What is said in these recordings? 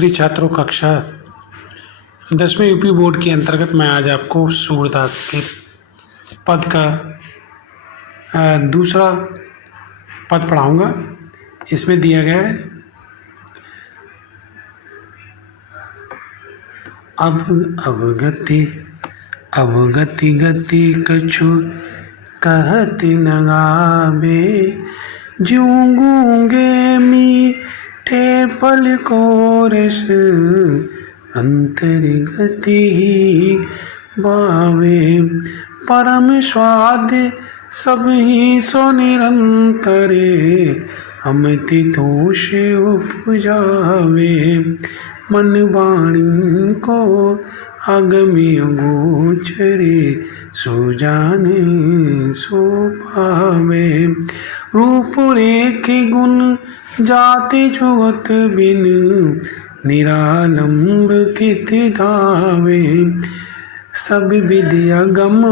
प्रिय छात्रों, कक्षा 10वीं यूपी बोर्ड के अंतर्गत मैं आज आपको सूरदास के पद का दूसरा पद पढ़ाऊंगा। इसमें दिया गया है अवगति गति कछु कहत न गावे, ज्यों गूंगे मीठे फल को रस अंतर गति ही भावे, परम स्वाद सब ही सो निरंतरे, अमिति तोष उपजावे, मन वाणी को अगम्य गोचरे, सो जाने सो पावे, रूप रेख गुण जाति जुगत बिन, निरालंब कित धावे, सब विद्या गम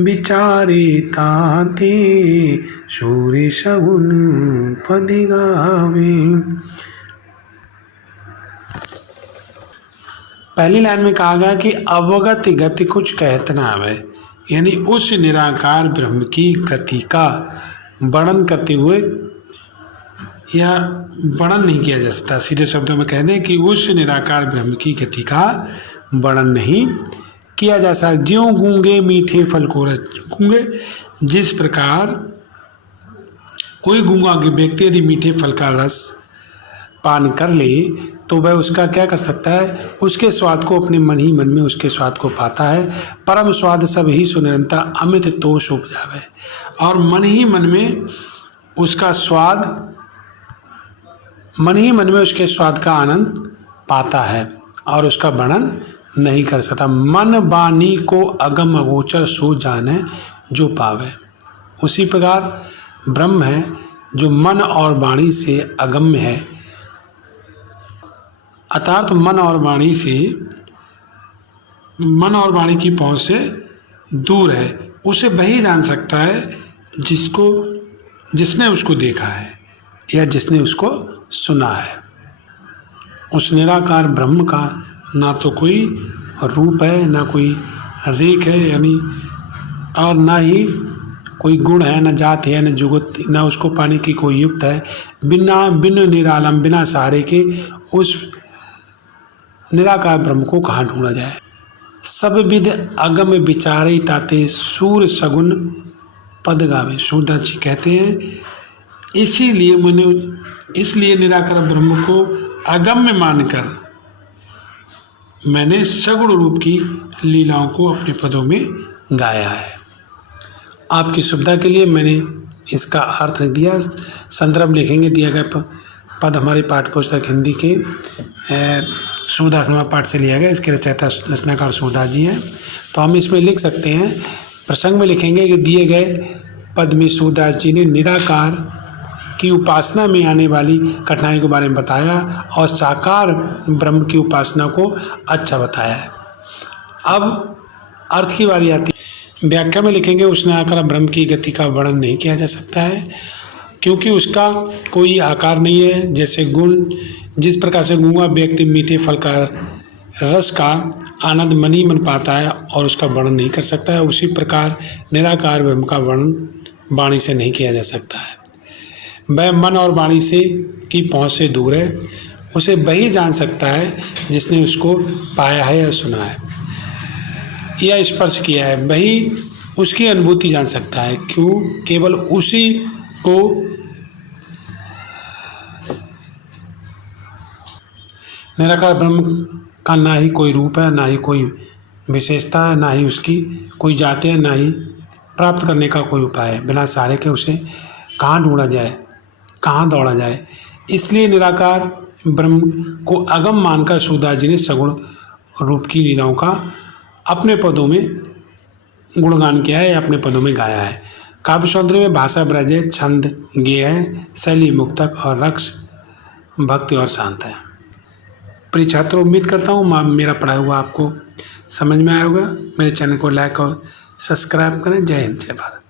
विचारे ताते, सूर्य सगुन पद गावे। पहली लाइन में कहा गया कि अवगति गति कुछ कहत न आवे, यानी उस निराकार ब्रह्म की गति का वर्णन करते हुए या वर्णन नहीं किया जा सकता। सीधे शब्दों में कह दें कि उस निराकार ब्रह्म की गति का वर्णन नहीं किया जा सकता। ज्यों गूंगे मीठे फल को रस, गूंगे जिस प्रकार कोई गूंगा व्यक्ति यदि मीठे फल का रस पान कर ले तो वह उसका क्या कर सकता है, उसके स्वाद को अपने मन ही मन में उसके स्वाद को पाता है। परम स्वाद सब ही सुनिरंतर अमित तोष उपजावे, और मन ही मन में उसका स्वाद, मन ही मन में उसके स्वाद का आनंद पाता है और उसका वर्णन नहीं कर सकता। मन वाणी को अगम अगोचर सो जाने जो पावे, उसी प्रकार ब्रह्म है जो मन और वाणी से अगम्य है, अर्थात मन और वाणी की पहुंच से दूर है। उसे वही जान सकता है जिसने उसको देखा है या जिसने उसको सुना है। उस निराकार ब्रह्म का ना तो कोई रूप है, ना कोई रेख है, यानी और ना ही कोई गुण है, न जात है, न जुगत, न उसको पाने की कोई युक्त है। बिन निरालम, बिना सहारे के उस निराकार ब्रह्म को कहाँ ढूंढा जाए। सब विद अगम विचारे ताते, सूर सगुन पद गावे। सूरदास जी कहते हैं इसलिए निराकार ब्रह्म को अगम्य मानकर मैंने सगुण रूप की लीलाओं को अपने पदों में गाया है। आपकी सुविधा के लिए मैंने इसका अर्थ दिया। संदर्भ लिखेंगे, दिया गया पद हमारे पाठ्य पुस्तक हिंदी के सूरदास नामक पाठ से लिया गया। इसके रचनाकार सूरदास जी हैं, तो हम इसमें लिख सकते हैं, प्रसंग में लिखेंगे कि दिए गए पद में सूरदास जी ने निराकार की उपासना में आने वाली कठिनाई के बारे में बताया और साकार ब्रह्म की उपासना को अच्छा बताया है। अब अर्थ की बारी आती है। व्याख्या में लिखेंगे उस निराकार ब्रह्म की गति का वर्णन नहीं किया जा सकता है, क्योंकि उसका कोई आकार नहीं है। जैसे गुण, जिस प्रकार से गूंगा व्यक्ति मीठे फल का रस का आनंद मन ही मन पाता है और उसका वर्णन नहीं कर सकता है, उसी प्रकार निराकार ब्रह्म का वर्णन वाणी से नहीं किया जा सकता है। वह मन और वाणी से की पहुँच से दूर है। उसे वही जान सकता है जिसने उसको पाया है या सुना है या स्पर्श किया है, वही उसकी अनुभूति जान सकता है। क्यों? केवल उसी को निराकार ब्रह्म का ना ही कोई रूप है, ना ही कोई विशेषता है, ना ही उसकी कोई जाति है, ना ही प्राप्त करने का कोई उपाय है। बिना सहारे के उसे कहाँ ढूंढा जाए, कहाँ दौड़ा जाए। इसलिए निराकार ब्रह्म को अगम मानकर सूरदास जी ने सगुण रूप की लीलाओं का अपने पदों में गुणगान किया है, अपने पदों में गाया है। काव्य सौंदर्य में भाषा ब्रज है, छंद गेय है, शैली मुक्तक और रक्स भक्ति और शांत है। प्रिय छात्रों, उम्मीद करता हूँ मेरा पढ़ाया हुआ आपको समझ में आया होगा। मेरे चैनल को लाइक और सब्सक्राइब करें। जय हिंद, जय भारत।